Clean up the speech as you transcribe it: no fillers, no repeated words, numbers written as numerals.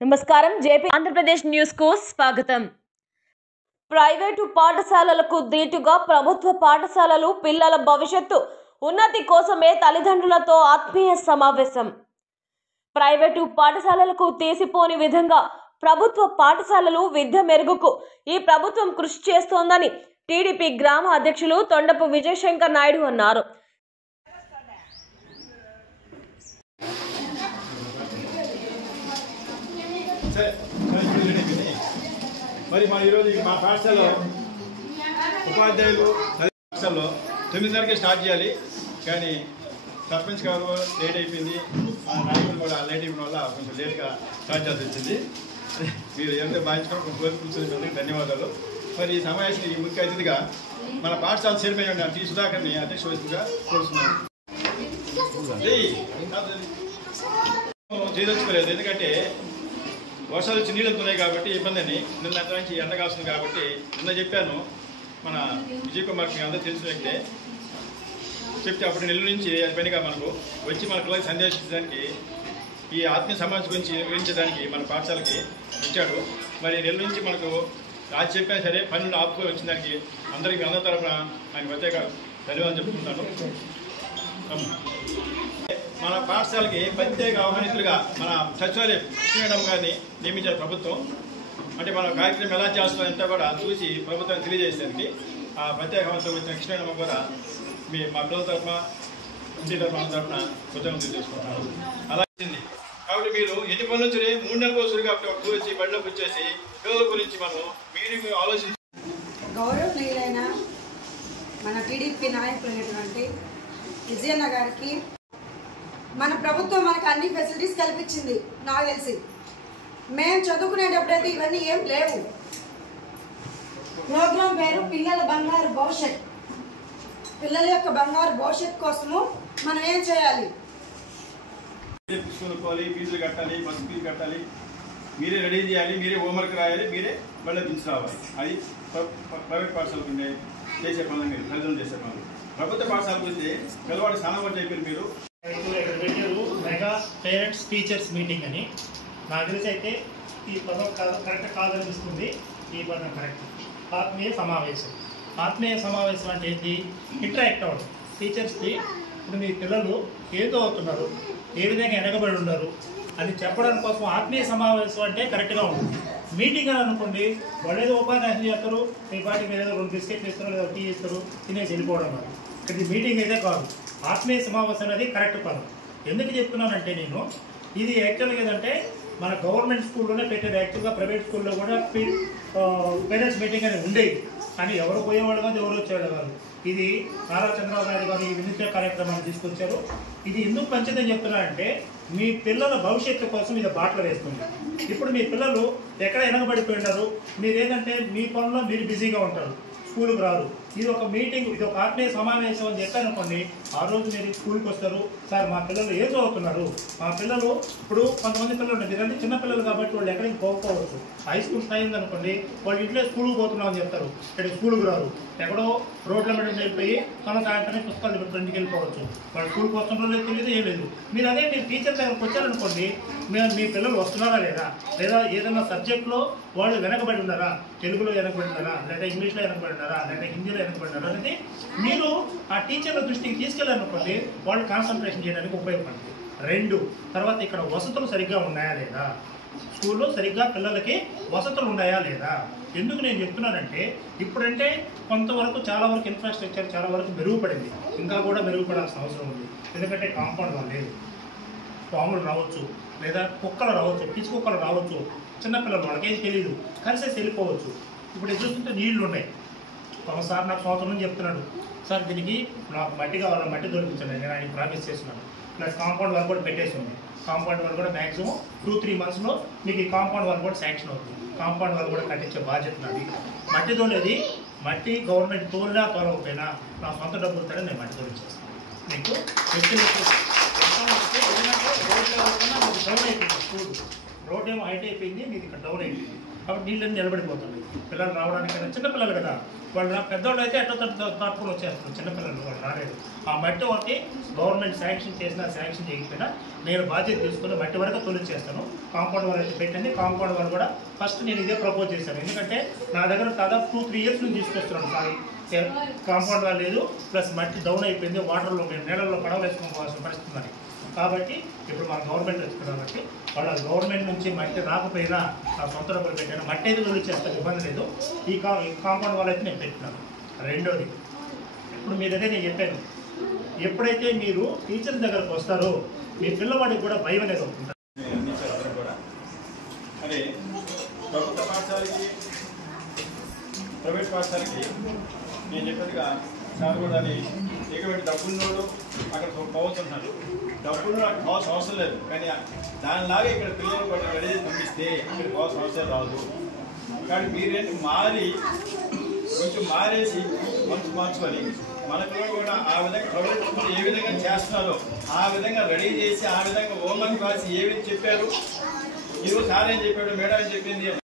నమస్కారం JP Andhra Pradesh news కు స్వాగతం. ప్రైవేటు పాఠశాలలకు దీటుగా ప్రభుత్వ పాఠశాలలు పిల్లల భవిష్యత్తు ఉన్నతి కోసమే తల్లిదండ్రులతో ఆత్మీయ సమావేశం. ప్రైవేటు పాఠశాలలకు తీసిపోని విధంగా ప్రభుత్వ పాఠశాలలు విద్య మెరుగుకు ఈ ప్రభుత్వం కృషి చేస్తోందని టీడీపీ గ్రామ అధ్యక్షులు తొండపు విజయశంకర్ నాయుడు అన్నారు. మరి మా ఈరోజు మా పాఠశాలలో ఉపాధ్యాయులు పాఠశాలలో 9:30కే స్టార్ట్ చేయాలి, కానీ సర్పంచ్ గారు లేట్ అయిపోయింది, మా నాయకులు కూడా లేట్ అయిపోయిన వల్ల కొంచెం లేట్గా స్టార్ట్ చేయాల్సి వచ్చింది. మీరు ఎంత భావించుకోవడం కొంచెం కోరి కూర్చొని ధన్యవాదాలు. మరి ఈ సమావేశానికి ముఖ్య అతిథిగా మన పాఠశాల చైర్మన్ టి సుధాకర్ని అధ్యక్ష వహిస్తుగా కోరుతున్నాను. చేయదలుచుకోలేదు, ఎందుకంటే వర్షాలు వచ్చి నీళ్ళు వెళ్తున్నాయి కాబట్టి ఇబ్బంది అని. నిన్న నుంచి ఎండ కాస్తుంది కాబట్టి నిన్న చెప్పాను. మన విజయ్ కుమార్ సింగ్ అందరూ తెలిసిన వ్యక్తే చెప్తే అప్పుడు నెల్లూరు నుంచి అది పనిగా మనకు వచ్చి మన పిల్లలకి సందేశించడానికి ఈ ఆత్మీయ సమాజం గురించి వివరించడానికి మన పాఠశాలకి వచ్చాడు. మరి నెల్లూరు నుంచి మనకు రాజు చెప్పినా సరే పనులు ఆపుకొని వచ్చిన దానికి అందరికీ అందరి తరఫున ఆయన ప్రత్యేక ధన్యవాదాలు చెప్పుకుంటాను. మన పాఠశాలకి ప్రత్యేక ఆహ్వానితులుగా మన సచివాలయం మేడం గారిని నియమించారు ప్రభుత్వం. అంటే మన కార్యక్రమం ఎలా చేస్తుందంతా కూడా చూసి ప్రభుత్వం తెలియజేసేందుకు ఆ ప్రత్యేక ఆహ్వానంతో వచ్చిన కృష్ణమ్మ కూడా మా పిల్లల తరఫున ఇంటి తరఫున కృతజ్ఞతలు తెలుసుకుంటున్నాను. అలా వచ్చింది కాబట్టి మీరు ఎన్ని పనుల నుంచి 3 నెలల రోజులు కాబట్టి ఒక వచ్చి బడిలోకి వచ్చేసి పిల్లల గురించి మీరు ఆలోచించి గౌరవనీయులైన మన టీడీపీ నాయకులైనటువంటి విజయన్న గారికి మన ప్రభుత్వం మనకు అన్ని ఫెసిలిటీస్ కల్పించింది. నాకు తెలిసి మేము చదువుకునేటప్పుడైతే ఇవన్నీ ఏం లేవు. ప్రోగ్రాం పేరు పిల్లల బంగారు భవిష్యత్. పిల్లల యొక్క బంగారు భవిష్యత్ కోసము మనం ఏం చేయాలి? కొనుక్కోవాలి, ఫీజులు కట్టాలి, బస్సు ఫీజు కట్టాలి, మీరే రెడీ చేయాలి, మీరే హోంవర్క్ రాయాలి, మీరే బళ్ళ తీసుకురావాలి. అది ప్రైవేట్ పాఠశాలకు ఉండే చేసే పనులు, మీరు తల్లిదండ్రులు చేసే పనులు. ప్రభుత్వ పాఠశాలకు వస్తే పిల్లవాడు స్నానం అయిపోయింది. మీరు ఇక్కడ పెట్టారు మెగా పేరెంట్స్ టీచర్స్ మీటింగ్ అని. నాకు తెలిసి అయితే ఈ పదం కరెక్ట్ కాదనిపిస్తుంది. ఈ పదం కరెక్ట్. ఆత్మీయ సమావేశం. ఆత్మీయ సమావేశం అంటే ఏంటి? ఇంటరాక్ట్ అవ్వడం టీచర్స్కి. ఇప్పుడు మీ పిల్లలు ఏం చదువుతున్నారు, ఏ విధంగా వెనకబడి ఉన్నారు అని చెప్పడం కోసం ఆత్మీయ సమావేశం అంటే కరెక్ట్గా ఉంటుంది. మీటింగ్ అని అనుకోండి, వాళ్ళు ఏదో ఉపాధ్యాయులు చేస్తారు, మీ పాటికి మీరు ఏదో 2 బిస్కెట్లు ఇస్తారు, లేదా టీ ఇస్తారు, తినేసి వెళ్ళిపోవడం కాదు. ఇది మీటింగ్ అయితే కాదు. ఆత్మీయ సమావేశం అనేది కరెక్ట్ పదం. ఎందుకు చెప్తున్నానంటే నేను ఇది యాక్చువల్గా ఏదంటే మన గవర్నమెంట్ స్కూల్లోనే పెట్టారు. యాక్చువల్గా ప్రైవేట్ స్కూల్లో కూడా పేరెంట్స్ మీటింగ్ అనేది ఉండేది, కానీ ఎవరు పోయేవాడు కాదు, ఎవరు వచ్చేవాడు కాదు. ఇది నారా చంద్రబాబు నాయుడు గారు ఈ వినూత్న కార్యక్రమాన్ని తీసుకొచ్చారు. ఇది ఎందుకు మంచిదని చెప్తున్నానంటే మీ పిల్లల భవిష్యత్తు కోసం ఇది బాటలు వేస్తుంది. ఇప్పుడు మీ పిల్లలు ఎక్కడ వెనకబడిపోయి ఉన్నారు, మీరేంటంటే మీ పనుల్లో మీరు బిజీగా ఉంటారు, స్కూల్కి రారు. ఇది ఒక మీటింగ్, ఇది ఒక ఆత్మీయ సమావేశం అని చెప్పారనుకోండి, ఆ రోజు మీరు స్కూల్కి వస్తారు. సార్ మా పిల్లలు ఏం చదువుతున్నారు, మా పిల్లలు ఇప్పుడు కొంతమంది పిల్లలు ఉంటారు, ఎందుకంటే చిన్నపిల్లలు కాబట్టి వాళ్ళు ఎక్కడికి పోకపోవచ్చు. హై స్కూల్ స్థాయి ఉందనుకోండి, వాళ్ళు ఇంట్లో స్కూల్కి పోతున్నామని చెప్తారు, ఇక్కడ స్కూల్కి రారు, ఎక్కడో రోడ్ల మీద వెళ్ళిపోయి మన సాయంత్రం పుస్తకాలు ఇప్పుడు ఇంటికి వెళ్ళిపోవచ్చు. వాళ్ళు స్కూల్కి వస్తున్నారో లేదు తెలియదు, ఏం లేదు. మీరు అదే మీరు టీచర్ దగ్గరకు వచ్చారనుకోండి, మీ పిల్లలు వస్తున్నారా లేదా, లేదా ఏదైనా సబ్జెక్ట్లో వాళ్ళు వెనకబడి ఉన్నారా, తెలుగులో వెనకబడి ఉన్నారా, లేదా ఇంగ్లీష్లో వెనకబడి ఉన్నారా, లేదా హిందీలో వెనకబడి ఉన్నారా అనేది మీరు ఆ టీచర్ల దృష్టికి తీసుకెళ్ళారనుకోండి, వాళ్ళు కాన్సన్ట్రేషన్ చేయడానికి ఉపయోగపడుతుంది. 2 తర్వాత ఇక్కడ వసతులు సరిగ్గా ఉన్నాయా లేదా, స్కూల్లో సరిగ్గా పిల్లలకి వసతులు ఉన్నాయా లేదా. ఎందుకు నేను చెప్తున్నానంటే ఇప్పుడంటే కొంతవరకు చాలా వరకు ఇన్ఫ్రాస్ట్రక్చర్ చాలా వరకు మెరుగుపడింది, ఇంకా కూడా మెరుగుపడాల్సిన అవసరం ఉంది. ఎందుకంటే కాంపౌండ్ వాళ్ళు లేదు, పాములు రావచ్చు, లేదా కుక్కలు రావచ్చు, పిచ్చి కుక్కలు రావచ్చు, చిన్నపిల్లలు వాళ్ళకేం తెలియదు, కలిసేసి వెళ్ళిపోవచ్చు. ఇప్పుడు చూస్తుంటే నీళ్లు ఉన్నాయి. ఒకసారి నాకు సంవత్సరం నుంచి చెప్తున్నాడు, సార్ దీనికి నాకు మట్టి కావాలి, మట్టి దొరికించండి, నేను ఆయన ప్రామిస్ చేస్తున్నాను. ప్లస్ కాంపౌండ్ వర్క్ కూడా పెట్టేసి ఉంది. కాంపౌండ్ వర్క్ కూడా మ్యాక్సిమం 2-3 మంత్స్లో మీకు ఈ కాంపౌండ్ వర్క్ కూడా శాంక్షన్ అవుతుంది. కాంపౌండ్ వర్క్ కూడా కట్టించే బాధ్యత నాది. మట్టి తోలేది మట్టి గవర్నమెంట్ తోలినా తోలకపోయినా నా సొంత డబ్బులు తోడే నేను మట్టి తోలించేస్తాను. మీకు స్కూల్ రోడ్ ఏమో హైట్ అయిపోయింది, మీది ఇక్కడ డౌన్ అయిపోయింది. కాబట్టి నీళ్ళని నిలబడిపోతుంది. పిల్లలు రావడానికైనా చిన్నపిల్లలు కదా, వాళ్ళు పెద్దవాళ్ళు అయితే ఎట్టో తట్టుకుని వచ్చేస్తారు, చిన్నపిల్లలు వాళ్ళు రాలేదు. ఆ మట్టి ఒకటి గవర్నమెంట్ శాంక్షన్ చేసినా శాంక్షన్ చేయకపోయినా నేను బాధ్యత తీసుకుని మట్టి వరకు తొలిచేస్తాను. కాంపౌండ్ వాల్ అయితే పెట్టండి. కాంపౌండ్ వాల్ కూడా ఫస్ట్ నేను ఇదే ప్రపోజ్ చేశాను, ఎందుకంటే నా దగ్గర దాదాపు 2-3 ఇయర్స్ నుంచి తీసుకొస్తున్నాను. సారీ, కాంపౌండ్ వాల్ లేదు, ప్లస్ మట్టి డౌన్ అయిపోయింది, వాటర్లో మేము నీళ్ళల్లో పడవ వేసుకోవాల్సిన పరిస్థితి ఉంది. కాబట్టి ఇప్పుడు మన గవర్నమెంట్ వచ్చింది కాబట్టి వాళ్ళ గవర్నమెంట్ నుంచి మట్టి రాకపోయినా నా సొంత డబ్బులు పెట్టాను, మట్టి అయితే తొలిచేస్తాను, ఇబ్బంది లేదు. ఈ కాంపౌండ్ వాల్ అయితే నేను పెట్టినాను. రెండోది, ఇప్పుడు మీ దగ్గర నేను చెప్పాను, ఎప్పుడైతే మీరు టీచర్ దగ్గరకు వస్తారో మీ పిల్లవాడికి కూడా భయం అనేది అవుతుంది. అదే ప్రభుత్వ పాఠశాలకి ప్రైవేట్ పాఠశాలకి నేను చెప్పేట్టుగా సార్ కూడా అది ఎటువంటి డబ్బున్నోడు అక్కడ పోవచ్చుంటున్నారు. డబ్బులు అక్కడ పోవాల్సిన అవసరం లేదు, కానీ దానిలాగా ఇక్కడ పిల్లలు కూడా రెడీ పంపిస్తే ఇక్కడ పోవాల్సిన అవసరం రాదు. కానీ మీరేంటి కొంచెం మారేసి మార్చుకొని మన పిల్లలు కూడా ఆ విధంగా ప్రభుత్వం ఏ విధంగా చేస్తున్నారో ఆ విధంగా రెడీ చేసి ఆ విధంగా హోంవర్క్ రాసి ఏ విధంగా చెప్పారు, ఈరోజు సార్ ఏం చెప్పాడు, మేడం ఏం చెప్పింది